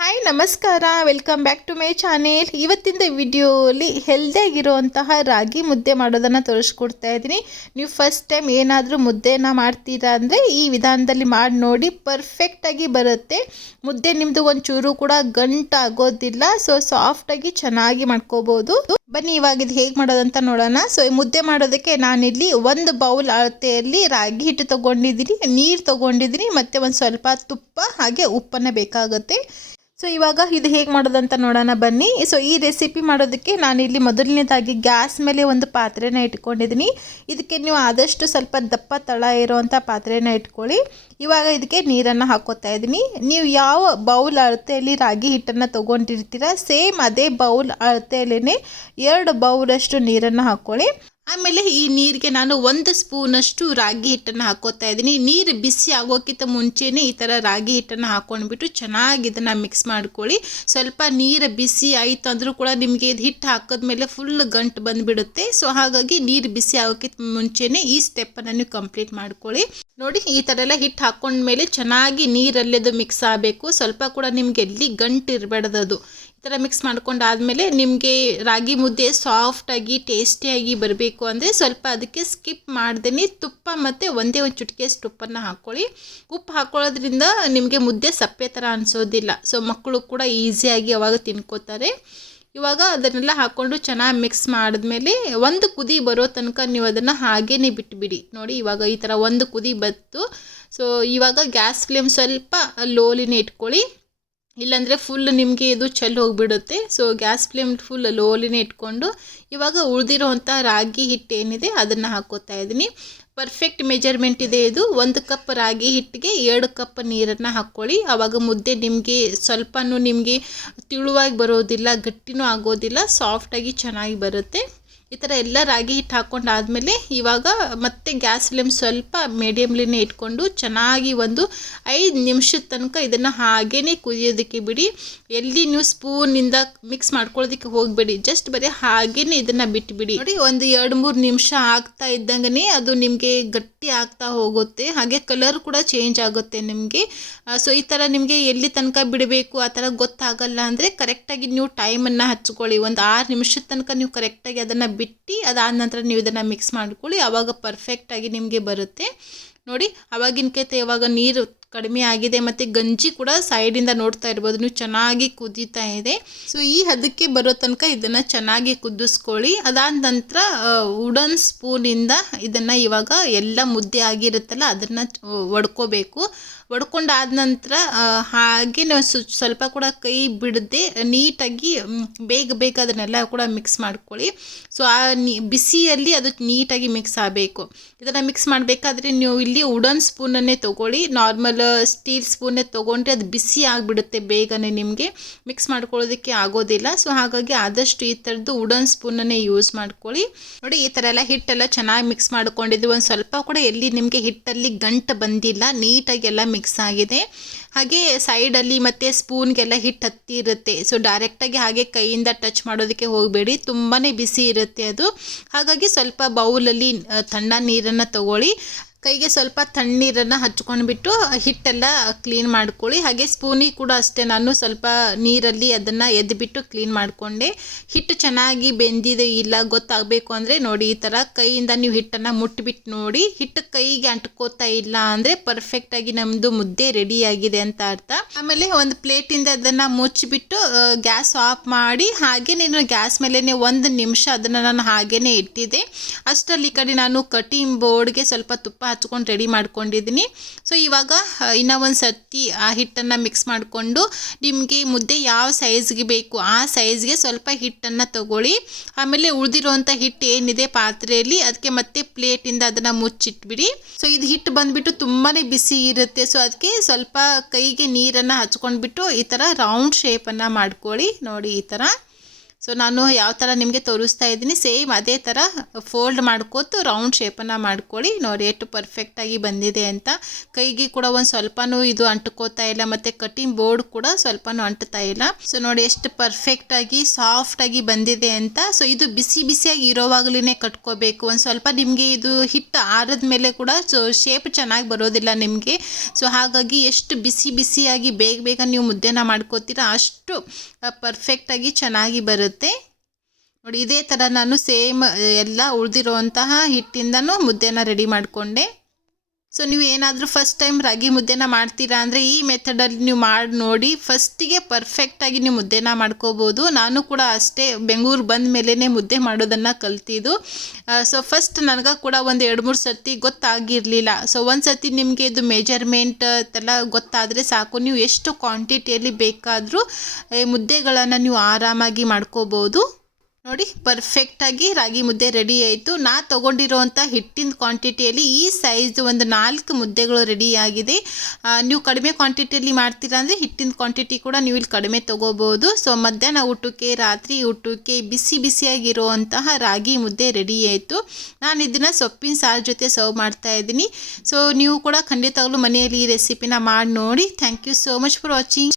Hi ನಮಸ್ಕಾರ. Welcome back to my channel ಇವತ್ತಿನ ವಿಡಿಯೋಲಿ ಹೆಲ್ದಿಯಾಗಿರುವಂತಹ ರಾಗಿ ಮುದ್ದೆ ಮಾಡೋದನ್ನು ತೋರಿಸ್ಕೊಡ್ತಾ ಇದ್ದೀನಿ. ನೀವು ಫಸ್ಟ್ ಟೈಮ್ ಏನಾದರೂ ಮುದ್ದೆನ ಮಾಡ್ತೀರಾ ಅಂದರೆ ಈ ವಿಧಾನದಲ್ಲಿ ಮಾಡಿ ನೋಡಿ ಪರ್ಫೆಕ್ಟಾಗಿ ಬರುತ್ತೆ. ಮುದ್ದೆ ನಿಮ್ಮದು ಒಂಚೂರು ಕೂಡ ಗಂಟಾಗೋದಿಲ್ಲ ಸೊ ಸಾಫ್ಟಾಗಿ ಚೆನ್ನಾಗಿ ಮಾಡ್ಕೋಬೋದು. ಬನ್ನಿ, ಇವಾಗ ಇದು ಹೇಗೆ ಮಾಡೋದಂತ ನೋಡೋಣ. ಸೊ ಮುದ್ದೆ ಮಾಡೋದಕ್ಕೆ ನಾನಿಲ್ಲಿ ಒಂದು ಬೌಲ್ ಅಳತೆಯಲ್ಲಿ ರಾಗಿ ಹಿಟ್ಟು ತೊಗೊಂಡಿದ್ದೀನಿ, ನೀರು ತೊಗೊಂಡಿದ್ದೀನಿ, ಮತ್ತು ಒಂದು ಸ್ವಲ್ಪ ತುಪ್ಪ ಹಾಗೆ ಉಪ್ಪನ್ನು ಬೇಕಾಗುತ್ತೆ. ಸೊ ಇವಾಗ ಇದು ಹೇಗೆ ಮಾಡೋದಂತ ನೋಡೋಣ ಬನ್ನಿ. ಸೊ ಈ ರೆಸಿಪಿ ಮಾಡೋದಕ್ಕೆ ನಾನಿಲ್ಲಿ ಮೊದಲನೇದಾಗಿ ಗ್ಯಾಸ್ ಮೇಲೆ ಒಂದು ಪಾತ್ರೆನ ಇಟ್ಕೊಂಡಿದ್ದೀನಿ. ಇದಕ್ಕೆ ನೀವು ಆದಷ್ಟು ಸ್ವಲ್ಪ ದಪ್ಪ ತಳ ಇರೋವಂಥ ಪಾತ್ರೆನ ಇಟ್ಕೊಳ್ಳಿ. ಇವಾಗ ಇದಕ್ಕೆ ನೀರನ್ನು ಹಾಕೋತಾ ಇದ್ದೀನಿ. ನೀವು ಯಾವ ಬೌಲ್ ಅಳತೆಯಲ್ಲಿ ರಾಗಿ ಹಿಟ್ಟನ್ನು ತೊಗೊಂಡಿರ್ತೀರ ಸೇಮ್ ಅದೇ ಬೌಲ್ ಅಳತೆಯಲ್ಲೇ ಎರಡು ಬೌಲಷ್ಟು ನೀರನ್ನು ಹಾಕ್ಕೊಳ್ಳಿ ಆಮೇಲೆ ಈ ನೀರಿಗೆ ನಾನು ಒಂದು ಸ್ಪೂನಷ್ಟು ರಾಗಿ ಹಿಟ್ಟನ್ನು ಹಾಕೋತಾ ಇದ್ದೀನಿ. ನೀರು ಬಿಸಿ ಆಗೋಕ್ಕಿಂತ ಮುಂಚೆನೇ ಈ ಥರ ರಾಗಿ ಹಿಟ್ಟನ್ನು ಹಾಕೊಂಡ್ಬಿಟ್ಟು ಚೆನ್ನಾಗಿ ಇದನ್ನು ಮಿಕ್ಸ್ ಮಾಡ್ಕೊಳ್ಳಿ. ಸ್ವಲ್ಪ ನೀರು ಬಿಸಿ ಆಯಿತು ಅಂದರೂ ಕೂಡ ನಿಮಗೆ ಇದು ಹಿಟ್ಟು ಹಾಕಿದ್ಮೇಲೆ ಫುಲ್ ಗಂಟು ಬಂದುಬಿಡುತ್ತೆ. ಸೊ ಹಾಗಾಗಿ ನೀರು ಬಿಸಿ ಆಗೋಕ್ಕಿಂತ ಮುಂಚೆನೇ ಈ ಸ್ಟೆಪ್ಪನ್ನು ನೀವು ಕಂಪ್ಲೀಟ್ ಮಾಡ್ಕೊಳ್ಳಿ. ನೋಡಿ, ಈ ಥರ ಎಲ್ಲ ಹಿಟ್ಟು ಹಾಕೊಂಡ್ಮೇಲೆ ಚೆನ್ನಾಗಿ ನೀರಲ್ಲೇದು ಮಿಕ್ಸ್ ಆಗಬೇಕು. ಸ್ವಲ್ಪ ಕೂಡ ನಿಮಗೆ ಎಲ್ಲಿ ಗಂಟು ಇರಬಾರ್ದು ಈ ಥರ ಮಿಕ್ಸ್ ಮಾಡ್ಕೊಂಡಾದಮೇಲೆ ನಿಮಗೆ ರಾಗಿ ಮುದ್ದೆ ಸಾಫ್ಟಾಗಿ ಟೇಸ್ಟಿಯಾಗಿ ಬರಬೇಕು ಅಂದರೆ ಸ್ವಲ್ಪ ಅದಕ್ಕೆ ಸ್ಕಿಪ್ ಮಾಡ್ದೇ ತುಪ್ಪ ಮತ್ತು ಒಂದೇ ಒಂದು ಚುಟಿಕೆ ತುಪ್ಪನ್ನು ಹಾಕ್ಕೊಳ್ಳಿ ಉಪ್ಪು ಹಾಕ್ಕೊಳ್ಳೋದ್ರಿಂದ ನಿಮಗೆ ಮುದ್ದೆ ಸಪ್ಪೆ ಥರ ಅನಿಸೋದಿಲ್ಲ. ಸೊ ಮಕ್ಕಳು ಕೂಡ ಈಸಿಯಾಗಿ ಅವಾಗ ತಿನ್ಕೋತಾರೆ. ಇವಾಗ ಅದನ್ನೆಲ್ಲ ಹಾಕ್ಕೊಂಡು ಚೆನ್ನಾಗಿ ಮಿಕ್ಸ್ ಮಾಡಿದ್ಮೇಲೆ ಒಂದು ಕುದಿ ಬರೋ ತನಕ ನೀವು ಅದನ್ನು ಹಾಗೇ ಬಿಟ್ಬಿಡಿ. ನೋಡಿ, ಇವಾಗ ಈ ಥರ ಒಂದು ಕುದಿ ಬತ್ತು ಸೊ ಇವಾಗ ಗ್ಯಾಸ್ ಫ್ಲೇಮ್ ಸ್ವಲ್ಪ ಲೋಲಿನೇ ಇಟ್ಕೊಳ್ಳಿ. ಇಲ್ಲಾಂದರೆ ಫುಲ್ ನಿಮಗೆ ಇದು ಚೆಲ್ಲಿ ಹೋಗಿಬಿಡುತ್ತೆ. ಸೊ ಗ್ಯಾಸ್ ಫ್ಲೇಮ್ ಫುಲ್ ಲೋಲಿನೇ ಇಟ್ಕೊಂಡು ಇವಾಗ ಉಳಿದಿರೋವಂಥ ರಾಗಿ ಹಿಟ್ಟು ಏನಿದೆ ಅದನ್ನು ಹಾಕೋತಾ ಇದ್ದೀನಿ. ಪರ್ಫೆಕ್ಟ್ ಮೆಜರ್ಮೆಂಟ್ ಇದೆ ಇದು. ಒಂದು ಕಪ್ ರಾಗಿ ಹಿಟ್ಟಿಗೆ ಎರಡು ಕಪ್ ನೀರನ್ನು ಹಾಕ್ಕೊಳ್ಳಿ ಆವಾಗ ಮುದ್ದೆ ನಿಮಗೆ ಸ್ವಲ್ಪನೂ ನಿಮಗೆ ತಿಳುವಾಗಿ ಬರೋದಿಲ್ಲ, ಗಟ್ಟಿನೂ ಆಗೋದಿಲ್ಲ ಸಾಫ್ಟಾಗಿ ಚೆನ್ನಾಗಿ ಬರುತ್ತೆ. ಈ ಥರ ಎಲ್ಲ ರಾಗಿ ಹಿಟ್ಟು ಹಾಕ್ಕೊಂಡಾದ್ಮೇಲೆ ಇವಾಗ ಮತ್ತೆ ಗ್ಯಾಸ್ ಫ್ಲೇಮ್ ಸ್ವಲ್ಪ ಮೀಡಿಯಮ್ಲಿನೇ ಇಟ್ಕೊಂಡು ಚೆನ್ನಾಗಿ ಒಂದು ಐದು ನಿಮಿಷದ ತನಕ ಇದನ್ನು ಹಾಗೇ ಕುದಿಯೋದಕ್ಕೆ ಬಿಡಿ. ಎಲ್ಲಿ ನೀವು ಸ್ಪೂನಿಂದ ಮಿಕ್ಸ್ ಮಾಡ್ಕೊಳ್ಳೋದಕ್ಕೆ ಹೋಗಬೇಡಿ. ಜಸ್ಟ್ ಬರೀ ಹಾಗೇ ಇದನ್ನು ಬಿಟ್ಟುಬಿಡಿ ನೋಡಿ ಒಂದು ಎರಡು ಮೂರು ನಿಮಿಷ ಆಗ್ತಾ ಇದ್ದಂಗೆ ಅದು ನಿಮಗೆ ಗಟ್ಟಿ ಆಗ್ತಾ ಹೋಗುತ್ತೆ. ಹಾಗೆ ಕಲರ್ ಕೂಡ ಚೇಂಜ್ ಆಗುತ್ತೆ ನಿಮಗೆ. ಸೊ ಈ ಥರ ನಿಮಗೆ ಎಲ್ಲಿ ತನಕ ಬಿಡಬೇಕು, ಆ ಥರ ಗೊತ್ತಾಗಲ್ಲ ಅಂದರೆ ಕರೆಕ್ಟಾಗಿ ನೀವು ಟೈಮನ್ನು ಹಚ್ಕೊಳ್ಳಿ. ಒಂದು ಆರು ನಿಮಿಷದ ತನಕ ನೀವು ಕರೆಕ್ಟಾಗಿ ಅದನ್ನು ಬಿಟ್ಟು ಅದಾದ ನಂತರ ನೀವು ಇದನ್ನು ಮಿಕ್ಸ್ ಮಾಡ್ಕೊಳ್ಳಿ. ಆವಾಗ ಪರ್ಫೆಕ್ಟಾಗಿ ನಿಮಗೆ ಬರುತ್ತೆ. ನೋಡಿ ಅವಾಗಿನಕೈತೆ ಇವಾಗ ನೀರು ಕಡಿಮೆ ಆಗಿದೆ ಮತ್ತು ಗಂಜಿ ಕೂಡ ಸೈಡಿಂದ ನೋಡ್ತಾ ಇರ್ಬೋದು. ನೀವು ಚೆನ್ನಾಗಿ ಕುದೀತಾ ಇದೆ. ಸೊ ಈ ಹದಕ್ಕೆ ಬರೋ ತನಕ ಇದನ್ನು ಚೆನ್ನಾಗಿ ಕುದಿಸ್ಕೊಳ್ಳಿ. ಅದಾದ ನಂತರ ವುಡನ್ ಸ್ಪೂನಿಂದ ಇದನ್ನು ಇವಾಗ ಎಲ್ಲ ಮುದ್ದೆ ಆಗಿರುತ್ತಲ್ಲ, ಅದನ್ನು ಒಡ್ಕೋಬೇಕು. ಒಡ್ಕೊಂಡಾದ ನಂತರ ಹಾಗೆ ನಾವು ಸ್ವಲ್ಪ ಕೂಡ ಕೈ ಬಿಡದೆ ನೀಟಾಗಿ ಬೇಗ ಬೇಗ ಅದನ್ನೆಲ್ಲ ಕೂಡ ಮಿಕ್ಸ್ ಮಾಡ್ಕೊಳ್ಳಿ. ಸೊ ಆ, ನೀ, ಬಿಸಿಯಲ್ಲಿ ಅದು ನೀಟಾಗಿ ಮಿಕ್ಸ್ ಆಗಬೇಕು. ಇದನ್ನು ಮಿಕ್ಸ್ ಮಾಡಬೇಕಾದ್ರೆ ನೀವು ಇಲ್ಲಿ ವುಡನ್ ಸ್ಪೂನನ್ನೇ ತೊಗೊಳ್ಳಿ, ನಾರ್ಮಲ್ ಸ್ಟೀಲ್ ಸ್ಪೂನೇ ತೊಗೊಂಡ್ರೆ ಅದು ಬಿಸಿ ಆಗಿಬಿಡುತ್ತೆ ಬೇಗನೆ ನಿಮಗೆ. ಮಿಕ್ಸ್ ಮಾಡ್ಕೊಳ್ಳೋದಕ್ಕೆ ಆಗೋದಿಲ್ಲ. ಸೊ ಹಾಗಾಗಿ ಆದಷ್ಟು ಈ ಥರದ್ದು ವುಡನ್ ಸ್ಪೂನನ್ನೇ ಯೂಸ್ ಮಾಡ್ಕೊಳ್ಳಿ. ನೋಡಿ, ಈ ಥರ ಎಲ್ಲ ಹಿಟ್ಟೆಲ್ಲ ಚೆನ್ನಾಗಿ ಮಿಕ್ಸ್ ಮಾಡ್ಕೊಂಡಿದ್ವಿ ಒಂದು ಸ್ವಲ್ಪ ಕೂಡ ಎಲ್ಲಿ ನಿಮಗೆ ಹಿಟ್ಟಲ್ಲಿ ಗಂಟು ಬಂದಿಲ್ಲ, ನೀಟಾಗಿ ಎಲ್ಲ ಮಿಕ್ಸ್ ಆಗಿದೆ. ಹಾಗೆ ಸೈಡಲ್ಲಿ ಮತ್ತು ಸ್ಪೂನ್ಗೆಲ್ಲ ಹಿಟ್ಟು ಹತ್ತಿ ಇರುತ್ತೆ. ಸೊ ಡೈರೆಕ್ಟಾಗಿ ಹಾಗೆ ಕೈಯಿಂದ ಟಚ್ ಮಾಡೋದಕ್ಕೆ ಹೋಗಬೇಡಿ. ತುಂಬಾ ಬಿಸಿ ಇರುತ್ತೆ ಅದು. ಹಾಗಾಗಿ ಸ್ವಲ್ಪ ಬೌಲಲ್ಲಿ ತಣ್ಣ ನೀರನ್ನು ತಗೊಳ್ಳಿ. ಕೈಗೆ ಸ್ವಲ್ಪ ತಣ್ಣೀರನ್ನು ಹಚ್ಕೊಂಡ್ಬಿಟ್ಟು ಹಿಟ್ಟೆಲ್ಲ ಕ್ಲೀನ್ ಮಾಡ್ಕೊಳ್ಳಿ. ಹಾಗೆ ಸ್ಪೂನಿಗೆ ಕೂಡ ಅಷ್ಟೇ. ನಾನು ಸ್ವಲ್ಪ ನೀರಲ್ಲಿ ಅದನ್ನು ಎದ್ದುಬಿಟ್ಟು ಕ್ಲೀನ್ ಮಾಡಿಕೊಂಡೆ. ಹಿಟ್ಟು ಚೆನ್ನಾಗಿ ಬೆಂದಿದೆ ಇಲ್ಲ ಗೊತ್ತಾಗಬೇಕು ಅಂದರೆ ನೋಡಿ ಈ ಥರ ಕೈಯಿಂದ ನೀವು ಹಿಟ್ಟನ್ನು ಮುಟ್ಟಿಬಿಟ್ಟು ನೋಡಿ. ಹಿಟ್ಟು ಕೈಗೆ ಅಂಟ್ಕೋತಾ ಇಲ್ಲ ಅಂದರೆ ಪರ್ಫೆಕ್ಟಾಗಿ ನಮ್ಮದು ಮುದ್ದೆ ರೆಡಿಯಾಗಿದೆ ಅಂತ ಅರ್ಥ. ಆಮೇಲೆ ಒಂದು ಪ್ಲೇಟಿಂದ ಅದನ್ನು ಮುಚ್ಚಿಬಿಟ್ಟು ಗ್ಯಾಸ್ ಆಫ್ ಮಾಡಿ ಹಾಗೆ ನೀನು ಗ್ಯಾಸ್ ಮೇಲೇ ಒಂದು ನಿಮಿಷ ಅದನ್ನು ನಾನು ಹಾಗೇ ಇಟ್ಟಿದ್ದೆ. ಅಷ್ಟರಲ್ಲಿ ಕಡೆ ನಾನು ಕಟಿಂಗ್ ಬೋರ್ಡ್ಗೆ ಸ್ವಲ್ಪ ತುಪ್ಪ ಹಚ್ಕೊಂಡು ರೆಡಿ ಮಾಡ್ಕೊಂಡಿದ್ದೀನಿ. ಸೊ ಇವಾಗ ಇನ್ನೂ ಒಂದು ಸರ್ತಿ ಆ ಹಿಟ್ಟನ್ನು ಮಿಕ್ಸ್ ಮಾಡಿಕೊಂಡು ನಿಮಗೆ ಮುದ್ದೆ ಯಾವ ಸೈಜ್ಗೆ ಬೇಕು ಆ ಸೈಜ್ಗೆ ಸ್ವಲ್ಪ ಹಿಟ್ಟನ್ನು ತಗೊಳ್ಳಿ. ಆಮೇಲೆ ಉಳಿದಿರುವಂಥ ಹಿಟ್ಟು ಏನಿದೆ ಪಾತ್ರೆಯಲ್ಲಿ ಅದಕ್ಕೆ ಮತ್ತೆ ಪ್ಲೇಟಿಂದ ಅದನ್ನು ಮುಚ್ಚಿಟ್ಬಿಡಿ. ಸೊ ಇದು ಹಿಟ್ಟು ಬಂದುಬಿಟ್ಟು ತುಂಬಾ ಬಿಸಿ ಇರುತ್ತೆ. ಸೊ ಅದಕ್ಕೆ ಸ್ವಲ್ಪ ಕೈಗೆ ನೀರನ್ನು ಹಚ್ಕೊಂಡ್ಬಿಟ್ಟು ಈ ಥರ ರೌಂಡ್ ಶೇಪನ್ನು ಮಾಡ್ಕೊಳ್ಳಿ. ನೋಡಿ ಈ ಥರ ಸೊ ನಾನು ಯಾವ ಥರ ನಿಮಗೆ ತೋರಿಸ್ತಾ ಇದ್ದೀನಿ, ಸೇಮ್ ಅದೇ ಥರ ಫೋಲ್ಡ್ ಮಾಡ್ಕೋತು ರೌಂಡ್ ಶೇಪನ್ನು ಮಾಡ್ಕೊಳ್ಳಿ. ನೋಡಿ, ಎಷ್ಟು ಪರ್ಫೆಕ್ಟಾಗಿ ಬಂದಿದೆ ಅಂತ. ಕೈಗೆ ಕೂಡ ಒಂದು ಸ್ವಲ್ಪನೂ ಇದು ಅಂಟ್ಕೋತಾ ಇಲ್ಲ, ಮತ್ತು ಕಟಿಂಗ್ ಬೋರ್ಡ್ ಕೂಡ ಸ್ವಲ್ಪನೂ ಅಂಟ್ತಾ ಇಲ್ಲ. ಸೊ ನೋಡಿ, ಎಷ್ಟು ಪರ್ಫೆಕ್ಟಾಗಿ ಸಾಫ್ಟಾಗಿ ಬಂದಿದೆ ಅಂತ. ಸೊ ಇದು ಬಿಸಿ ಬಿಸಿಯಾಗಿ ಇರೋವಾಗಲೇ ಕಟ್ಕೋಬೇಕು. ಒಂದು ಸ್ವಲ್ಪ ನಿಮಗೆ ಇದು ಹಿಟ್ಟು ಆರದ ಮೇಲೆ ಕೂಡ ಸೊ ಶೇಪ್ ಚೆನ್ನಾಗಿ ಬರೋದಿಲ್ಲ ನಿಮಗೆ. ಸೊ ಹಾಗಾಗಿ ಎಷ್ಟು ಬಿಸಿ ಬಿಸಿಯಾಗಿ ಬೇಗ ಬೇಗ ನೀವು ಮುದ್ದೆನ ಮಾಡ್ಕೋತೀರ, ಅಷ್ಟು ಪರ್ಫೆಕ್ಟಾಗಿ ಚೆನ್ನಾಗಿ ಬರುತ್ತೆ. ನೋಡಿ ಇದೇ ಥರ ನಾನು ಸೇಮ್ ಎಲ್ಲ ಉಳಿದಿರುವಂತಹ ಹಿಟ್ಟಿಂದನೂ ಮುದ್ದೆನ ರೆಡಿ ಮಾಡಿಕೊಂಡೆ. ಸೊ ನೀವು ಏನಾದರೂ ಫಸ್ಟ್ ಟೈಮ್ ರಾಗಿ ಮುದ್ದೆನ ಮಾಡ್ತೀರಾ ಅಂದರೆ ಈ ಮೆಥಡಲ್ಲಿ ನೀವು ಮಾಡಿ ನೋಡಿ ಫಸ್ಟಿಗೆ ಪರ್ಫೆಕ್ಟಾಗಿ ನೀವು ಮುದ್ದೆನ ಮಾಡ್ಕೋಬೋದು. ನಾನು ಕೂಡ ಅಷ್ಟೇ ಬೆಂಗಳೂರು ಬಂದ ಮೇಲೇ ಮುದ್ದೆ ಮಾಡೋದನ್ನು ಕಲ್ತಿದ್ದು. ಸೊ ಫಸ್ಟ್ ನನಗೆ ಕೂಡ ಒಂದು ಎರಡು ಮೂರು ಸರ್ತಿ ಗೊತ್ತಾಗಿರಲಿಲ್ಲ. ಸೊ ಒಂದು ಸರ್ತಿ ನಿಮಗೆ ಇದು ಮೆಜರ್ಮೆಂಟ್ ಎಲ್ಲ ಗೊತ್ತಾದರೆ ಸಾಕು. ನೀವು ಎಷ್ಟು ಕ್ವಾಂಟಿಟಿಯಲ್ಲಿ ಬೇಕಾದರೂ ಮುದ್ದೆಗಳನ್ನು ನೀವು ಆರಾಮಾಗಿ ಮಾಡ್ಕೋಬೋದು. ನೋಡಿ ಪರ್ಫೆಕ್ಟಾಗಿ ರಾಗಿ ಮುದ್ದೆ ರೆಡಿ ಆಯಿತು. ನಾ ತೊಗೊಂಡಿರೋವಂಥ ಹಿಟ್ಟಿನ ಕ್ವಾಂಟಿಟಿಯಲ್ಲಿ ಈ ಸೈಜ್ ಒಂದು ನಾಲ್ಕು ಮುದ್ದೆಗಳು ರೆಡಿ ಆಗಿದೆ. ನೀವು ಕಡಿಮೆ ಕ್ವಾಂಟಿಟಿಯಲ್ಲಿ ಮಾಡ್ತೀರಾ ಅಂದರೆ ಹಿಟ್ಟಿನ ಕ್ವಾಂಟಿಟಿ ಕೂಡ ನೀವು ಇಲ್ಲಿ ಕಡಿಮೆ ತೊಗೋಬೋದು. ಸೊ ಮಧ್ಯಾಹ್ನ ಊಟಕ್ಕೆ, ರಾತ್ರಿ ಊಟಕ್ಕೆ ಬಿಸಿ ಬಿಸಿಯಾಗಿರುವಂತಹ ರಾಗಿ ಮುದ್ದೆ ರೆಡಿ ಆಯಿತು. ನಾನು ಇದನ್ನು ಸೊಪ್ಪಿನ ಸಾರು ಜೊತೆ ಸರ್ವ್ ಮಾಡ್ತಾ ಇದ್ದೀನಿ. ಸೊ ನೀವು ಕೂಡ ಖಂಡಿತವಾಗ್ಲೂ ಮನೆಯಲ್ಲಿ ಈ ರೆಸಿಪಿನ ಮಾಡಿ ನೋಡಿ. Thank you so much for watching